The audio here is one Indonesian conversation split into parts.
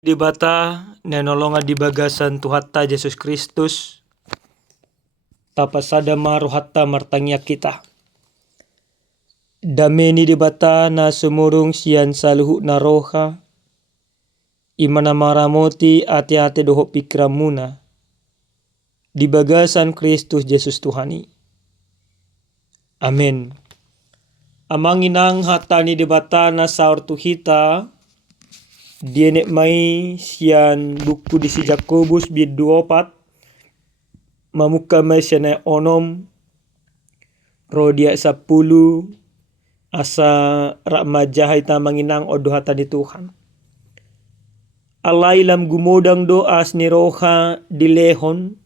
Di bata nenolonga di bagasan Tuhatta Yesus Kristus tapasada maruhatta martangya kita. Dameni di bata na sumurung sian saluhu na roha imana maramoti ati-ati doho pikramuna di bagasan Kristus Yesus Tuhani. Amin. Amanginang hatani di bata na saur tuhita dienek mai sian buku di si Jakobus bid 24 mamuka mai sian onom rodia 10 asa rak majahai ta manginang odo hatani Tuhan. Alai lam gumodang doa sniroha dilehon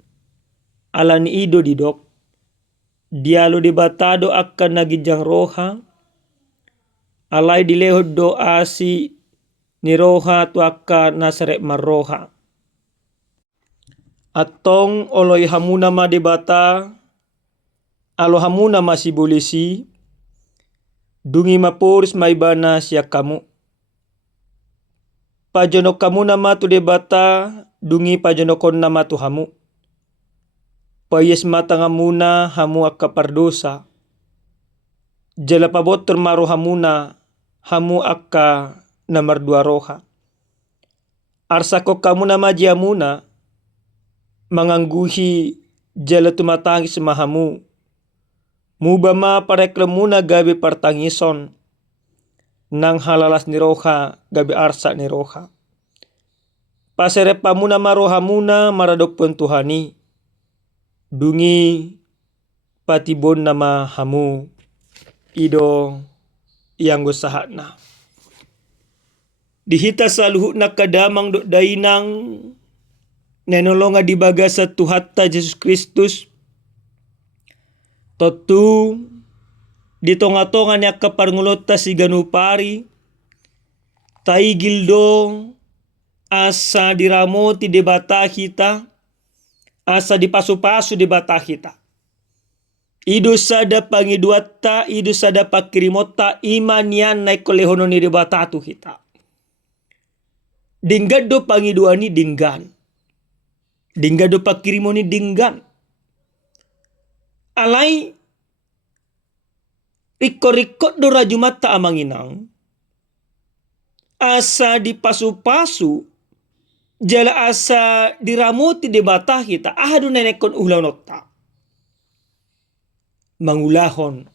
alan ido didok dialo debatado akan nagijang roha alai dilehod doa si niroha tuaka nasarek marroha. Atong oloy hamuna ma debata alo hamuna masih bolisi dungi mapurs maibana siya kamu. Pajonok kamu nama tu debata dungi pajonokon nama tu hamu. Payes matangamuna hamu akka pardosa. Jala pabotor maru hamuna hamu akka nomor 2 roha. Arsako kamu nama jiamuna mangangguhi jala tumatangi semahamu. Mubama pareklemuna gabi partangison nang halalas ni roha gabi arsa ni roha. Paserepamuna marohamuna maradok pentuhani. Dungi patibon nama hamu ido yang gosahatna. Dihita saluhu nakadamang do dainang nenolonga di bagasa Tuhatta Yesus Kristus totu di tonga-tonga niya kaparngulota si ganupari taigildo asa diramoti debata kita asa dipasu-pasu debata kita. Idu sada pangiduata idu sada pakirimota iman yan naik kolehono ni debata tu kita. Dinggado pangiduani dinggan. Dinggado pakirimoni dinggan. Alai rikot-rikot do rajumata amanginang. Asa dipasu-pasu jala asa diramuti debata kita ahadu nenekon ulang nota. Mangulahon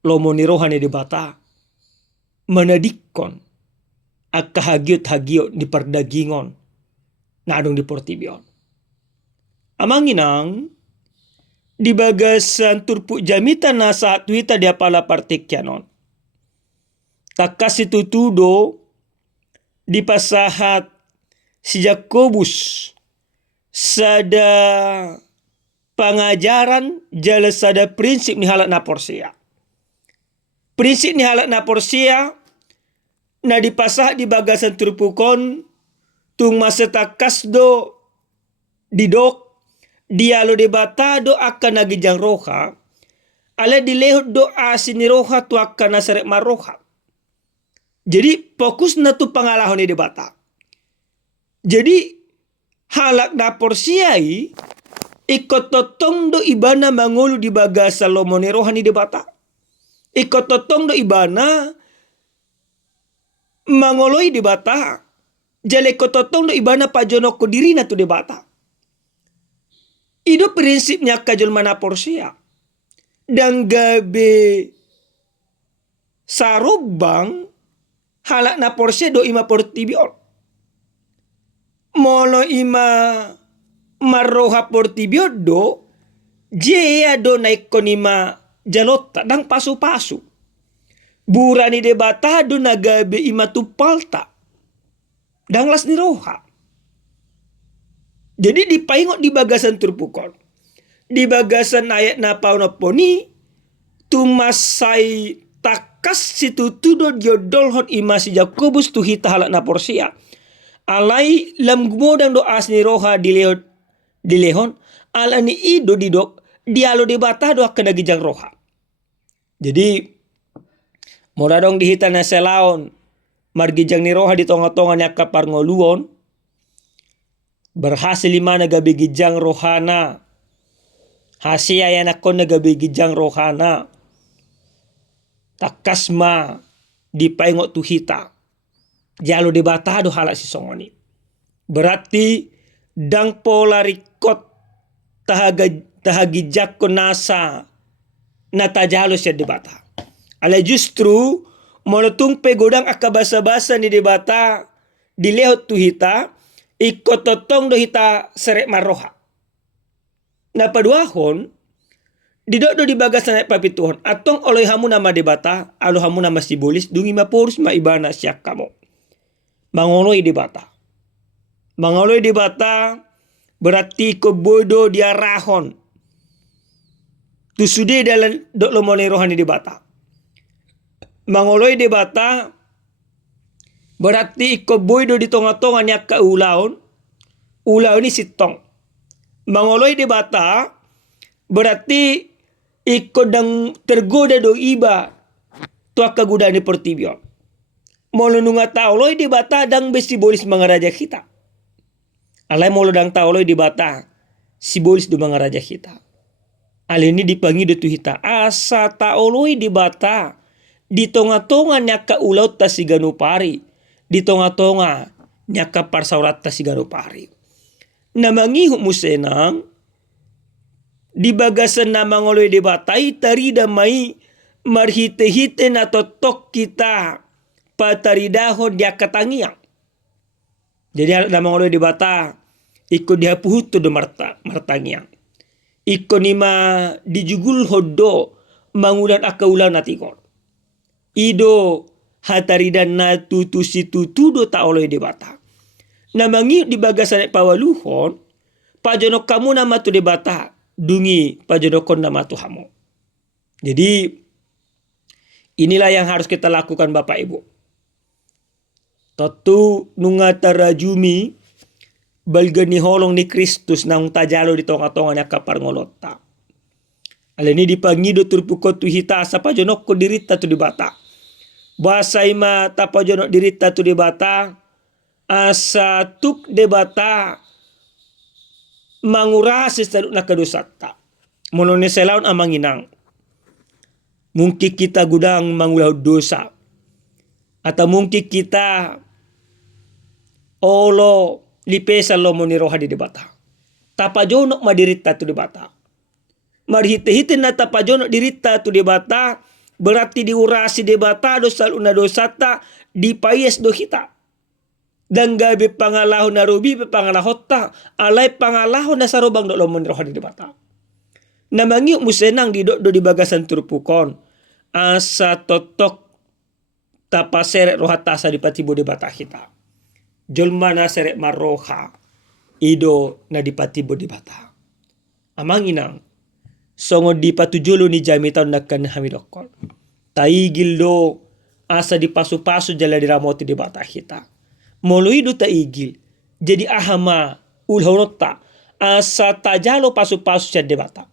lomoni rohani debata. Menadikon akka hagiot-hagiot di perdagingon nadong di portibion. Amanginang di bagasan turpu jamita nasa tuita dia pala partikyanon. Takas itu tudo di pasahat si Jakobus sada pangajaran jala sada prinsip ni halak na porsia. Prinsip ni halak na porsia na dipasah di bagasan turpukon tung masetakas do didok dialo debata do akan nagijang roha ala dilehot do asini roha tu akan nasarek maroha. Jadi fokus na tu pangalahon ni debata. Jadi halak na porsiai ikot totong do ibana mangulu di bagasa lomone roha ni debata. Ikot totong do ibana mangoloi debata. Jale kototong do ibana pajonok ko diri na tu debata. Itu prinsipnya kajol mana porsia. Dan gabe sarubang halak na porsia do ima portibion. Molo ima marroha portibion do jea do naik konima jalota dang pasu-pasu. Burani debata do nagabe ima tupalta. Danglas ni roha. Jadi dipaingot di bagasan turpukon. Di bagasan ayat na paunaponi tumasai takas situ tudo diodolhon ima si Jakobus tuhita halak na porsia. Alai lam gumodang do asni roha dilehon alani ido didok dialo debata do akan nagijang roha. Jadi moradong dihita na selaon margijang ni roha di tonga-tonga niya kaparngoluon Berhasil lima gabi gijang rohana. Hasia yan ako gabi gijang rohana. Takasma di paingot tuhita. Jalo debata do halak si songoni. Berarti dang polarikot tahagijak ko nasa natajalo siya debata. Ala justru molotung pegodang akabasa-basa ni debata dilehot tuhita ikototong do hita serek maroha. Na paduahon didok do dibagasan ay papituhon atong oloy hamu nama debata alo hamu nama sibolis dungi mapurus maibana siya kamo. Mangoloy debata. Mangoloy debata berarti ko bodo diarahon. Tusude dalam dok lomone rohani debata. Mangoloy debata berarti ko bodo di tonga-tonga niya ka ulaon. Ulaon ni sitong. Mangoloy debata berarti iko dang tergoda do iba tuak kaguda ni pertibio. Molo nunga taoloy debata dang besibolis mga raja kita. Alay molo dang taoloy debata sibolis do mga raja kita. Alay ni dipangi do tuhita asa taoloy debata di tonga-tonga niya ka ulaw ta si ganupari. Di tonga-tonga niya ka parsaurat ta si ganupari. Na mangihu mo senang di bagasan na mangoloy debata itarida may marhite-hite na totok kita pataridahon dia katangiang. Jadi halak na mangoloy debata iko dihapuhuto do martangiang. Iko nima dijugul hodo mangulan akaulan natikon. Ido hataridan na tutusi tutudo taoloy debata. Na mangi di bagasan pawaluhon pajonok kamu nama tu debata dungi pajonokon nama Tuhamu. Jadi inilah yang harus kita lakukan Bapak Ibu. Tatu nunga tarajumi balgani holong ni Kristus nang tajalo di tonga-tonga niya kaparngolota. Alini dipangido turpukot tuhita sa pajonok ko dirita tu debata. Bahasa ima tapajonok dirita tu debata. Asa tuk debata mangurasi saluk na kadosata. Molone selaun amanginang. Mungkin kita gudang mangulau dosa. Atau mungkin kita olo lipesa lo moniroha di debata. Tapajonok madirita tu debata. Marhite-hite na tapajonok dirita tu debata. Berarti diurasi debata dosa una dosata dipayes do hita. Dan gabi pangalahon na rubi pangalahota alay pangalahon na sarubang do lomon roha di debata. Namangi musenang di do di bagasan turpukon asa totok tapaseret roha tasa di patibo debata kita. Jolma na serek maroha ido na di patibo debata. Amanginang songo di patujulu ni jami taon nakkan hamidokon. Taigil do asa di pasu-pasu jala di ramoti debata kita. Moloy do taigil. Jadi ahama ulhorota asa tajalo pasu-pasu siya debata.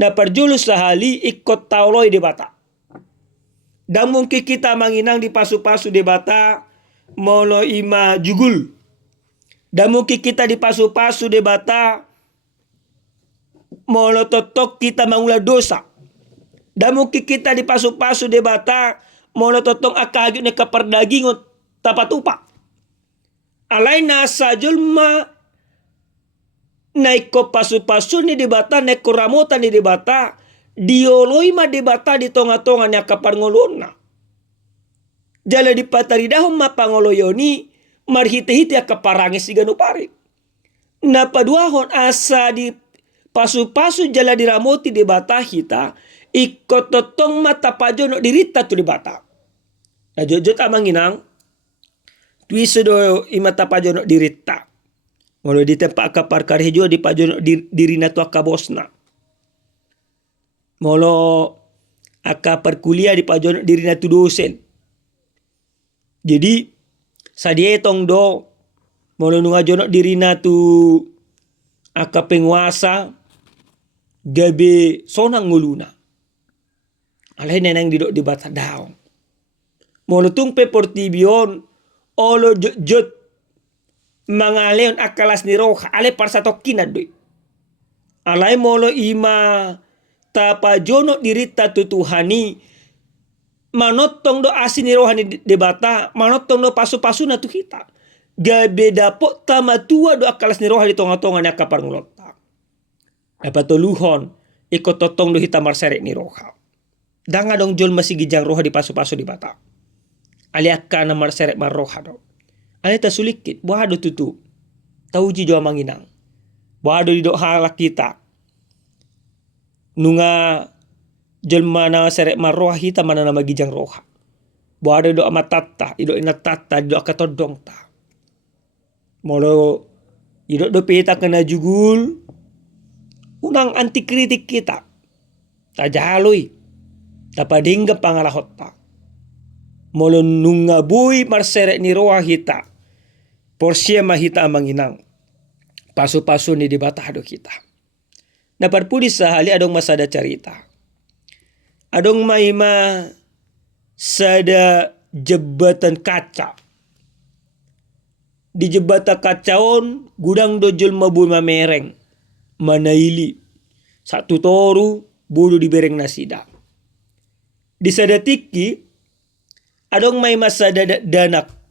Na parjulus lahali ikot tauloy debata. Dan mungkin kita manginang di pasu-pasu debata molo ima jugul. Dan mungkin kita di pasu-pasu debata molo totok kita mangula dosa. Dan mungkin kita di pasu-pasu debata molo totok akagyo na kapardagingot tapatupa. Alay nasa julma naiko pasu-pasu ni debata naiko ramota ni debata dioloy ma debata di tonga-tonga niya kaparngolona. Jala di pataridahon mapangoloyoni marhite-hite kaparangis si ganupari. Napaduahon asa di pasu-pasu jala di ramoti debata hita ikototong mata pajono dirita tu debata. Na jojot amanginang Twiso do imata pajono dirita. Molo di tempat kapar karhejo di pajono dirina tu akabosna. Molo aka perkuliah di pajono dirina tu dosen. Jadi sadietong do molo nunga jono dirina tu aka penguasa gabe sonang nguluna. Alay nenang didok di bata daong. Molo tung pe portibion olo jot mangaleon akalas ni roha ale parsatokina doi. Alai molo ima tapa jono dirita tutuhani manotong do asini rohani debata, manotong do pasu-pasu na tu hita. Gabe dapot tama tua do akalas ni rohani tonga-tonga ni akapar ngulota. Apa toluhon ikut totong do hita marserek ni roha. Danga dong jol masih gijang roha di pasu-pasu di bata. Ali akka na marserek mar roha do. Ali ta sulikit, buah do tutu. Tauji jo manginang. Buah do di do halak kita. Nunga jelma na serek marroha hita mana nama gijang roha. Buah do amatata, ido inatata, ido akatodong ta. Molo ido do peta kena jugul. Unang anti kritik kita. Tajalui. Tapadingga pangalahot ta. Molo nunga bui marserek ni roha hita. Porsia mahita manginang. Pasu-pasu ni dibatah do kita. Na parpudi sahali adong masada cerita. Adong maima sada jembatan kaca. Di jembatan kacaon gudang dojol mabul mamereng. Manaili. Satu toru bulu di bereng nasida. Di sada tiki adong maima sada danak.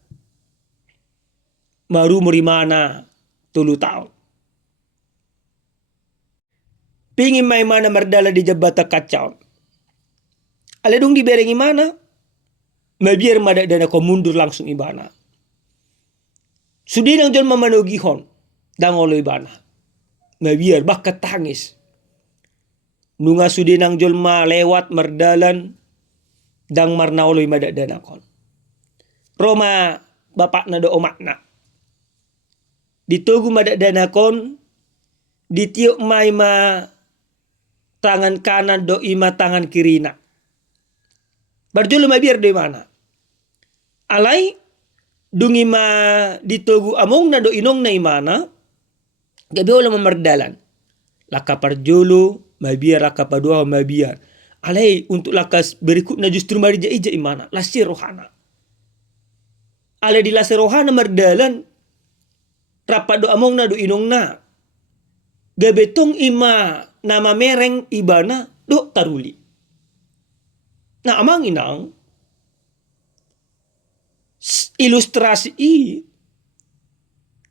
Maru merimana 3 tahun. Pingin may mana merdala di jabata kacau. Aledung diberengi mana? Mabiar madak dana ko mundur langsung ibana. Sudinang jol mamanogihon. Dangolo ibana. Mabiar bakat tangis. Nunga sudinang jol ma lewat merdalan. Dang marnaolo madak dana kon. Roma bapak na do omakna. Ditugu madak dana kon. Ditiup maima tangan kanan do ima tangan kirina. Barjolo mabiar do mana. Alai dungi ma ditogu among na do inong na imana. Gabi wala mamardalan. Laka parjolo mabiar, laka padua mabiar. Alai untuk lakas berikut na justru marija ija imana. Lasir rohana. Alai di lasir rohana mardalan. Rapat do among na do inong na. Gabetong ima nama mereng ibana do taruli. Nah amang inang ilustrasi i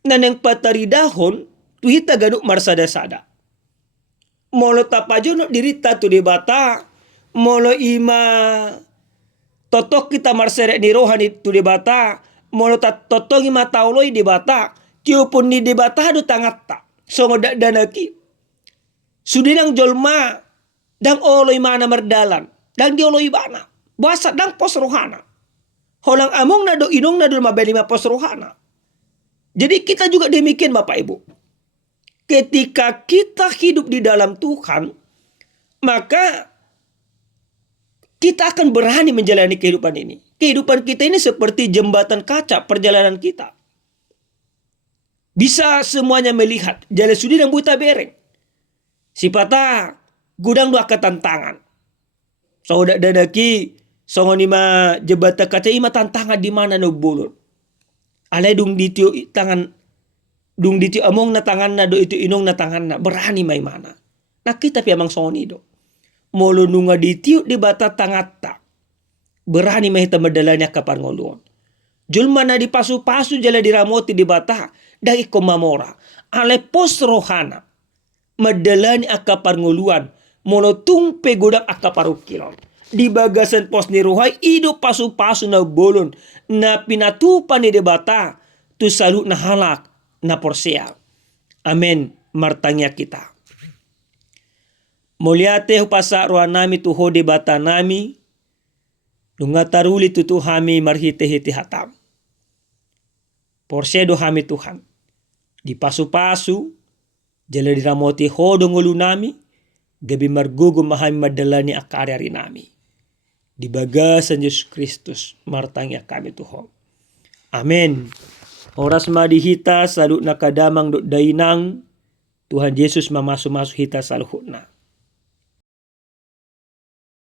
naneng patari dahon tu hita gaduk marsada-sada. Molo tapajono dirita tu debata, molo ima totok kita marserek ni rohani tu debata, molo totok ima tauloi debata, kiupun ni debata do tangatta. Songo danaki sudinang jolma dang oloi mana merdalan dang dioloi bana basa dang pos rohana holang among na do inong na do mabeli ma pos rohana. Jadi kita juga demikian Bapak Ibu. Ketika kita hidup di dalam Tuhan, maka kita akan berani menjalani kehidupan ini. Kehidupan kita ini seperti jembatan kaca perjalanan kita. Bisa semuanya melihat. Jalan sudi dan buta bereng. Sipata gudang do tantangan. Saudak dadaki songo nima jebata kaca ima tantangan di mana no bulun. Alai dung ditiu tangan dung ditiu among na tangan na do itu inong na tangan na berani may mana. Nah kita pi amang songo nido. Molo nunga ditiu di bata tangata. Berani may tamadalanya kapan ngoluon. Julma na di pasu-pasu jala diramoti di bata. Dari komamora. Ale pos rohana. Madalani akapar nguluan. Monotung pegodak akapar ukilon. Di bagasan pos ni rohai. Ido pasu-pasu na bolon. Na pinatupan ni debata. Tu salut na halak. Na porsia. Amen. Martanya kita. Muliate hupasa roha nami tuho debata nami. Nungataruli tutu hami marhite-hite hatam. Porsedo hami Tuhan. Di pasu-pasu, jala diramoti hodo ngulu nami, gabi margugo mahami madalani akari-ari nami. Di bagasan Yesus Kristus, martangya kami Tuhan. Amen. Oras madihita salut nakadamang do dainang, Tuhan Yesus mamasu-masu hita saluhutna.